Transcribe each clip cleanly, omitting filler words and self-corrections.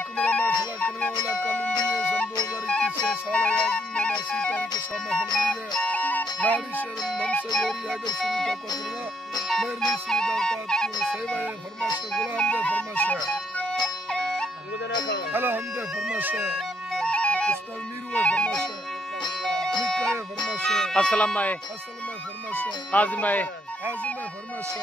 अलैकुम रहमतुल्लाहि करने वाला कलंदी सन 2021 साल आज़म में नासी तारीख के सामने हल्दी है नारी शर्म हमसे गोरी हैदर सुनी का पकड़ना मेरी सीधा औकात की सेवा है फरमाश गुलाम दे फरमाश अलहम्द फरमाश उस्ताद मीरू है फरमाश निका है फरमाश असलम है फरमाश आज़म है फरमाश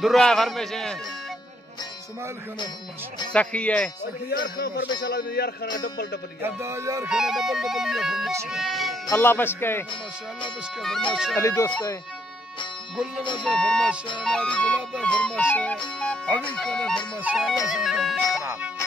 दुर्रा फरमाश सुमाइल खाना फरमाश सखी है यार खाना फरमाश यार खाना डबल यार खाना डबल या फरमाश अल्लाह बश के माशाअल्लाह बश के फरमाश अली दोस्त है गुल नवाज़ फरमाश नारी गुलाब फरमाश अभी खाना फरमाश अल्लाह से कुछ खराब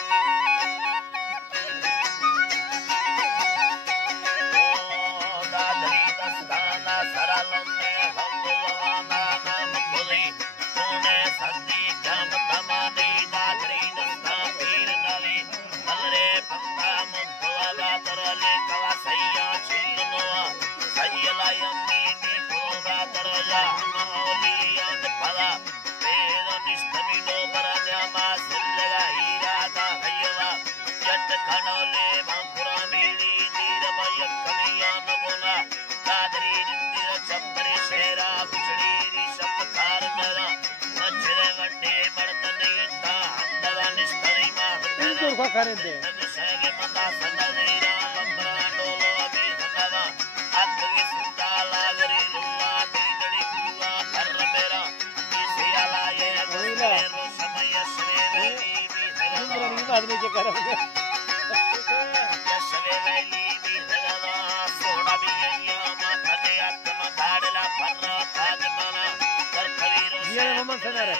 खाने दे आदमी के कर मोहम्मद सनर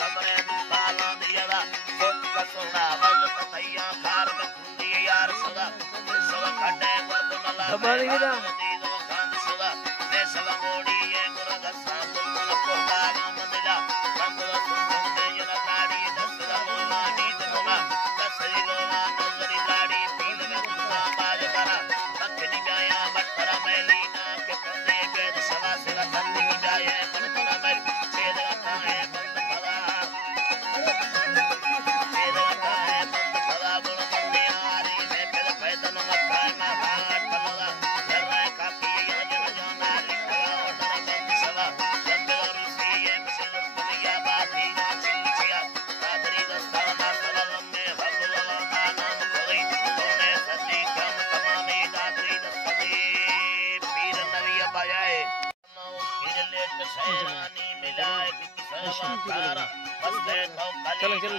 Sabra Abang kita. चलो चलो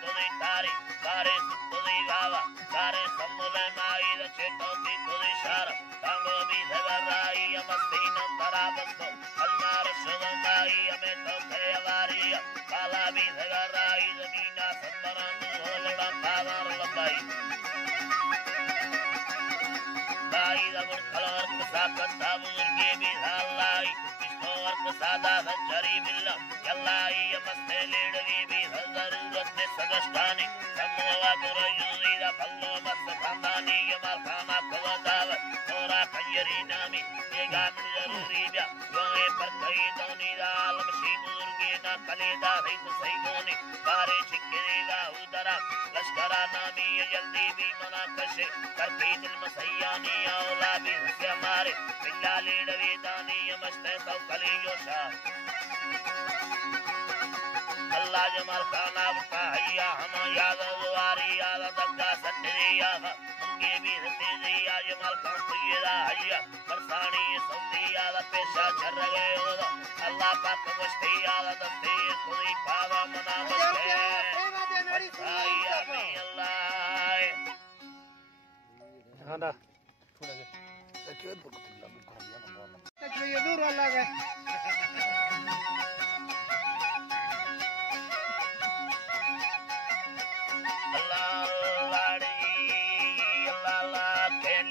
Chico de Tari, Tare Suco de Gava, Tare Sambo de Maida, Cheto Pico de Shara, Tango Vida Garai, Amastina Tarabasto, Almara Shodamai, Ameto Teavaria, Pala Vida Garai, the Mina Sandaranu, Hola Pada Labai. Baida Burkala, Saka Tabu, Gibi Halai, Ishtor Kasada, Chari Villa, Yalai, Amastelid, Gibi, Hazaru, Sagastani, Samoa Dura Yuzida, Paloma, Sakandani, Yamalkama, Kaladava, Tora Kayarinami, Yegam Rubia, Yoe Parkai, Donida, Lamashimurgina, Kalida, Ritu Saidoni, Pare Chikirida, Udara, Lashkaranami, Yaldivi, Manakashi, Karpid Masayani, Aulabi, Siamari, Villali, Davidani, Yamastesa, Kaliyosha. Allah Jamal Khana Bukaya, Hama Yada, Zuari, Yada, Dagda, Satiriya, Mungi, Hatiya, Jamal Khan, Puyada, Haya, Parsani, Saudi, Yada, Pesha, Charage, Allah Pakavasti, Yada, Dasti, Kuli, Pava, Manavasti, Haya, Allah. Anda.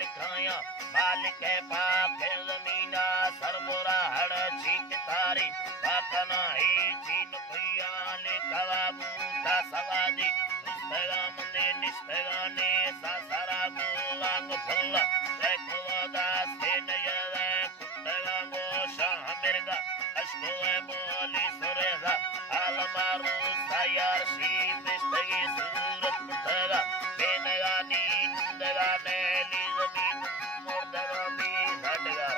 मालिक पाक जमीना सरबुरा हड़ चीक तारी बाकना ही चीन भैया ले कवाबूता सवादी पैगाम दे निष्पैगाने सासारा गुलांग फुल्ला लेकुदा से नयरा कुत्तगांगो शाह मिर्गा अश्को बोली सुरेगा आलमारू सायार शी बिस्तगी सूरत कुत्तगा बेनगानी नंदगाने ली जमीन मोर्दगामी साडगार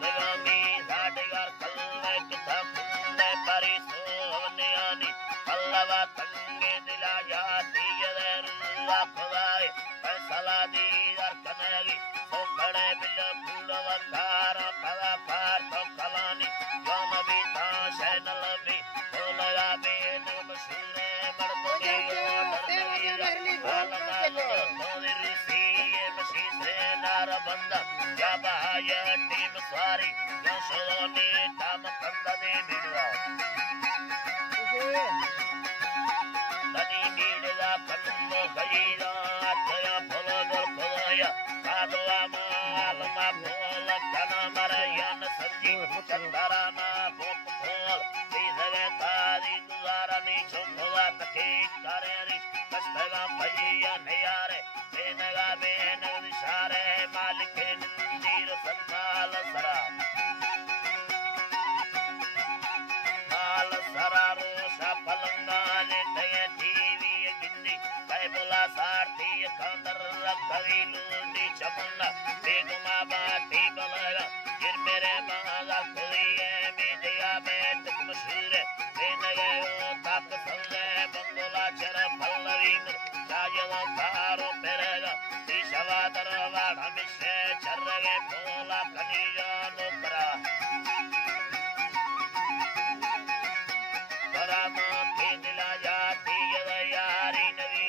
दगामी साडगार कल्ले किथा कुंदे परी सोने आनी अल्लाह तंगे दिला जाती यदरुल्ला खुदाए फैसला दी दरकनगी तो खड़े बिल फूलवकार पदा पार तो कलानी जोन भी था शैनल भी तो लगा बेन मशहूर मर्दगी बंदा या बहाय टीम सारी जो सोनी ताम कंदा दे बिड़वा तनी बिड़वा कन्नो गईरा अथया फलो गोल फलोया कादवा माल मा फल कना मरया न संजी चंदरा ना भोप फल सीधे तारी गुजारा नी छोला तके करेरी कष्टगा भैया नयारे बेनगा बेनग दिशारे मालिक नीर संभाल सरा माल सरा रोशा पलंगाले तय टीवी गिंदी कैबुला सारथी कंदर रखवी लूंडी चमुन्ना बेगुमा बाती बलगा गिर मेरे महागा खुलिए मीडिया में तुम मशहूर बेनगे ताक संगे बंगोला चर पल्लवी राजवा कारो पेरेगा दिशवा दरवाड़ हमेशा चर्रगे भोला कनिया नोकरा करामा के दिला जाती यारी नवी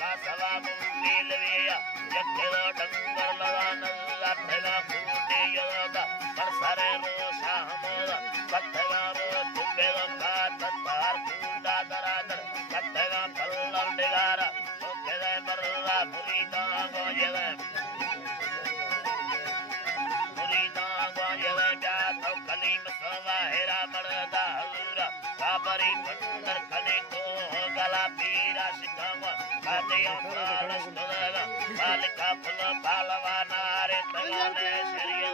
का सवा मुंडी लविया जक्केलो डंगर लगा नल्ला ठेगा फूटे योदा पर सारे रोशा हमोदा कत्तेगा रो तुबेगा का तत्तार फूंडा दरादर कत्तेगा पल्लर डिगारा ओकेदा मरला मुरीदा गोजेदा मुरीदा गोजेदा जातो कलीम सवा हेरा मरदा हलूरा काबरी कंदर कने को गला पीरा सिखावा कादिया सारस तोगा मालिका फुल पालवा नारे तगने शरीर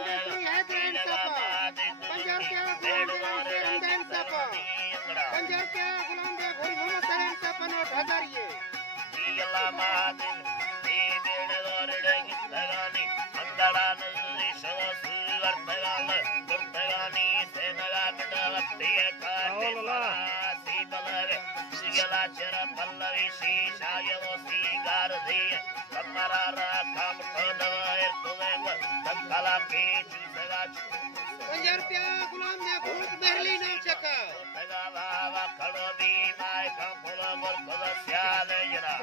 तीनगा मादे पेड़वा रे अंगड़ा पंजर के गुलाम दे घोड़ी मोहम्मद सरेन का पनोट हजारिए यल्ला मादिन दी बेड़दोरड़े गितगानी अंगड़ा नजरी सो सुवर तगाल गुरतगानी सेनगा मिडवत्ती काटे सी बलगे सिगला चर पल्लवी सी शायवो सी गारधी कमरा रा काम तोदवायर तोदेंग तकला के चुसगा पंजर के गुलाम दे भूत महली ना चका तगा वावा खड़ो kampula murkuda siyale yana.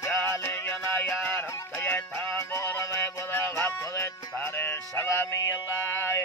Siyale yana yaram taye tangora ve buda vakude tare shavami yallay.